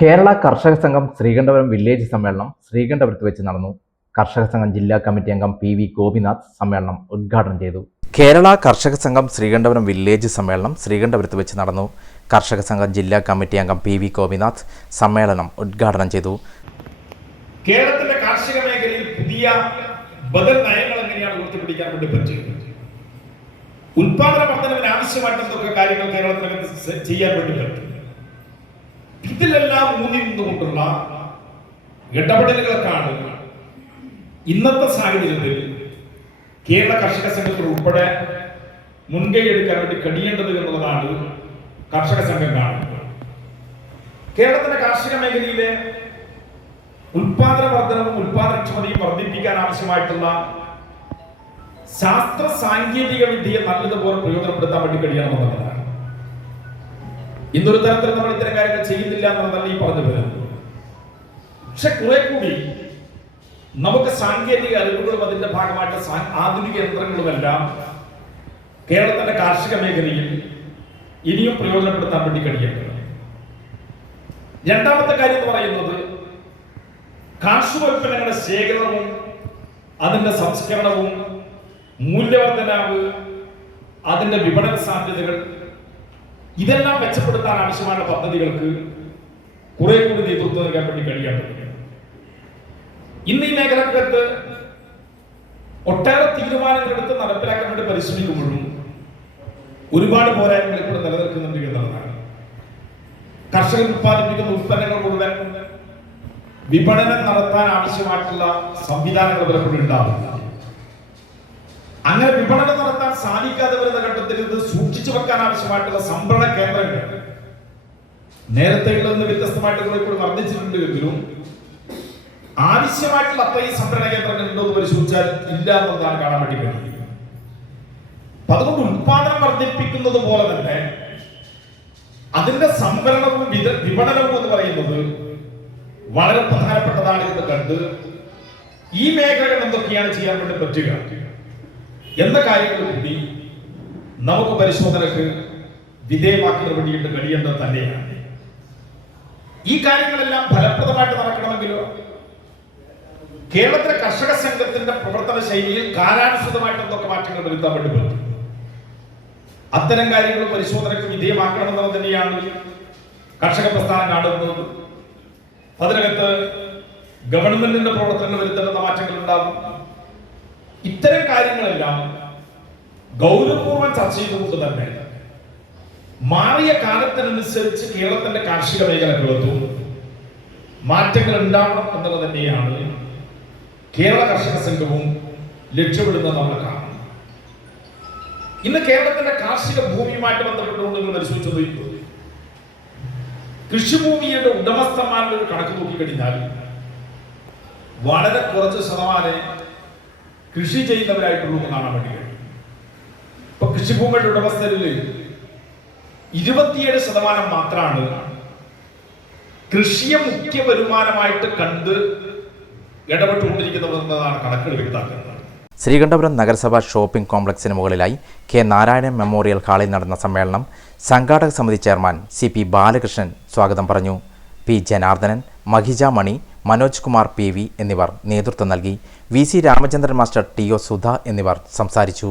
കേരള കർഷക സംഘം ശ്രീകണ്ഠപുരം വില്ലേജ് സമ്മേളനം ശ്രീകണ്ഠപുരത്ത് വെച്ച് നടന്നു. കർഷക സംഘം ജില്ലാ കമ്മിറ്റി അംഗം പി വി ഗോപിനാഥ് സമ്മേളനം ഉദ്ഘാടനം ചെയ്തു. കേരള കർഷക സംഘം ശ്രീകണ്ഠപുരം വില്ലേജ് സമ്മേളനം ശ്രീകണ്ഠപുരത്ത് വെച്ച് നടന്നു. കർഷക സംഘം ജില്ലാ കമ്മിറ്റി അംഗം പി വി ഗോപിനാഥ് സമ്മേളനം ഉദ്ഘാടനം ചെയ്തു. കേരളത്തിന്റെ കാർഷിക മേഖലയിൽ പുതിയ ബദൽ നയങ്ങൾ എങ്ങനെയാണ് ഉയർത്തിപ്പിടിക്കാൻ വേണ്ടി പറ്റിയത് ഉൽപാദന വർധനവിന് ആവശ്യമായിട്ടുള്ള കാര്യങ്ങൾ കേരളത്തിനകത്ത് ചെയ്യാൻ വേണ്ടി പറ്റും? ഇതിലെല്ലാം ഊന്നി നിന്നുകൊണ്ടുള്ള ഇടപെടലുകൾക്കാണ് ഇന്നത്തെ സാഹചര്യത്തിൽ കേരള കർഷക സംഘത്തിൽ ഉൾപ്പെടെ മുൻകൈ എടുക്കാൻ വേണ്ടി കഴിയേണ്ടത് എന്നുള്ളതാണ് കർഷക സംഘം കാണുന്നത്. കേരളത്തിന്റെ കാർഷിക മേഖലയിലെ ഉൽപാദന വർധനവും ഉൽപാദനക്ഷമതയും വർദ്ധിപ്പിക്കാൻ ആവശ്യമായിട്ടുള്ള ശാസ്ത്ര സാങ്കേതിക വിദ്യയെ നല്ലതുപോലെ പ്രയോജനപ്പെടുത്താൻ വേണ്ടി കഴിയണമെന്നുള്ളതാണ് ഇന്നൊരു തരത്തിൽ നമ്മൾ ഇത്തരം കാര്യങ്ങൾ ചെയ്യുന്നില്ല എന്നുള്ളതല്ല ഈ പറഞ്ഞു വരുന്നത് പക്ഷെ കുറെ കൂടി നമുക്ക് സാങ്കേതിക അറിവുകളും അതിന്റെ ഭാഗമായിട്ട് ആധുനിക യന്ത്രങ്ങളുമെല്ലാം കേരളത്തിന്റെ കാർഷിക മേഖലയിൽ ഇനിയും പ്രയോജനപ്പെടുത്താൻ വേണ്ടി കഴിയേണ്ടത് രണ്ടാമത്തെ കാര്യം എന്ന് പറയുന്നത് കാർഷികോൽപ്പന്നങ്ങളുടെ ശേഖരണവും അതിന്റെ സംസ്കരണവും മൂല്യവർദ്ധനാവ് അതിന്റെ വിപണന സാധ്യതകൾ ഇതെല്ലാം മെച്ചപ്പെടുത്താൻ ആവശ്യമായ പദ്ധതികൾക്ക് കുറെ കൂടി നേതൃത്വം നൽകാൻ വേണ്ടി കഴിയാൻ ഇന്ന് ഈ മേഖലക്കകത്ത് ഒട്ടേറെ തീരുമാനങ്ങൾ എടുത്ത് നടപ്പിലാക്കാൻ വേണ്ടി പരിശ്രമിക്കുമ്പോഴും ഒരുപാട് പോരായ്മകൾ ഇപ്പോൾ നിലനിൽക്കുന്നുണ്ട് എന്നുള്ളതാണ്. കർഷകർ ഉത്പാദിപ്പിക്കുന്ന ഉൽപ്പന്നങ്ങൾ മുഴുവൻ വിപണനം നടത്താൻ ആവശ്യമായിട്ടുള്ള സംവിധാനങ്ങൾ പലപ്പോഴും ഉണ്ടാവില്ല അങ്ങനെ വിപണനം നടത്താൻ സാധിക്കാതെ വെക്കാൻ ആവശ്യമായിട്ടുള്ള സംഭരണ കേന്ദ്രങ്ങൾ. നേരത്തെ വ്യത്യസ്തമായിട്ട് കുറെ കൂടി വർദ്ധിച്ചിട്ടുണ്ടെങ്കിലും ആവശ്യമായിട്ടുള്ള അത്രയും സംഭരണ കേന്ദ്രങ്ങൾ ഉണ്ടോ എന്ന് പരിശോധിച്ചാൽ ഇല്ല എന്നുള്ളതാണ് കാണാൻ വേണ്ടി കഴിയുന്നത്. അതുകൊണ്ട് ഉത്പാദനം വർദ്ധിപ്പിക്കുന്നത് പോലെ തന്നെ അതിന്റെ സംഭരണവും വിപണനവും എന്ന് പറയുന്നത് വളരെ പ്രധാനപ്പെട്ടതാണ് എന്ന് കണ്ട് ഈ മേഖലകൾ എന്തൊക്കെയാണ് ചെയ്യാൻ വേണ്ടി പറ്റുക? എന്ന കാര്യങ്ങൾ കൂടി നമുക്ക് പരിശോധനക്ക് വിധേയമാക്കി വേണ്ടിയിട്ട് കഴിയേണ്ടത് തന്നെയാണ്. ഈ കാര്യങ്ങളെല്ലാം ഫലപ്രദമായിട്ട് നടക്കണമെങ്കിലോ കേരളത്തിലെ കർഷക സംഘത്തിന്റെ പ്രവർത്തന ശൈലിയിൽ കാലാനുസൃതമായിട്ട് എന്തൊക്കെ മാറ്റങ്ങൾ വരുത്താൻ വേണ്ടി പറ്റും? അത്തരം കാര്യങ്ങൾ പരിശോധനയ്ക്ക് വിധേയമാക്കണമെന്നത് തന്നെയാണ് കർഷക പ്രസ്ഥാനം കാണുന്നത്. അതിനകത്ത് ഗവൺമെന്റിന്റെ പ്രവർത്തനങ്ങൾ വരുത്തേണ്ടുന്ന മാറ്റങ്ങൾ ഉണ്ടാകും. ഇത്തരം കാര്യങ്ങളെല്ലാം ഗൗരവപൂർവം ചർച്ച ചെയ്തുകൊണ്ട് തന്നെ മാറിയ കാലത്തിനനുസരിച്ച് കേരളത്തിന്റെ കാർഷിക മേഖല മേഖലകൾക്കും മാറ്റങ്ങൾ ഉണ്ടാവണം എന്നുള്ളത് തന്നെയാണ് കേരള കർഷക സംഘവും ലക്ഷ്യമിടുന്നത് നമ്മൾ കാണുന്നത്. ഇന്ന് കേരളത്തിന്റെ കാർഷിക ഭൂമിയുമായിട്ട് ബന്ധപ്പെട്ടുകൊണ്ട് നിങ്ങൾ പരിശോധിച്ചു കൃഷിഭൂമിയുടെ ഉടമസ്ഥന്മാരുടെ ഒരു കണക്ക് നോക്കിക്കഴിഞ്ഞാൽ വളരെ കുറച്ച് ശതമാനം കൃഷി ചെയ്യുന്നവരായിട്ടുള്ളൂ കാണാൻ വേണ്ടി ഇപ്പൊ കൃഷിഭൂമിയുടെ ഉടമസ്ഥരിൽ ഇരുപത്തിയേഴ് ശതമാനം മാത്രമാണ് കൃഷിയെ മുഖ്യ വരുമാനമായിട്ട് കണ്ട് ഇടപെട്ടുകൊണ്ടിരിക്കുന്നതെന്നതാണ് കണക്കുകൾ വ്യക്തമാക്കുന്നത്. ശ്രീകണ്ഠപുരം നഗരസഭ ഷോപ്പിംഗ് കോംപ്ലക്സിന് മുകളിലായി കെ നാരായണൻ മെമ്മോറിയൽ ഹാളിൽ നടന്ന സമ്മേളനം സംഘാടക സമിതി ചെയർമാൻ സി പി ബാലകൃഷ്ണൻ സ്വാഗതം പറഞ്ഞു. P Janardhanan Mahija Mani Manoj Kumar P V എന്നിവർ നേതൃത്വം നൽകി. V C Ramachandran master T O Sudha എന്നിവർ സംസാരിച്ചു.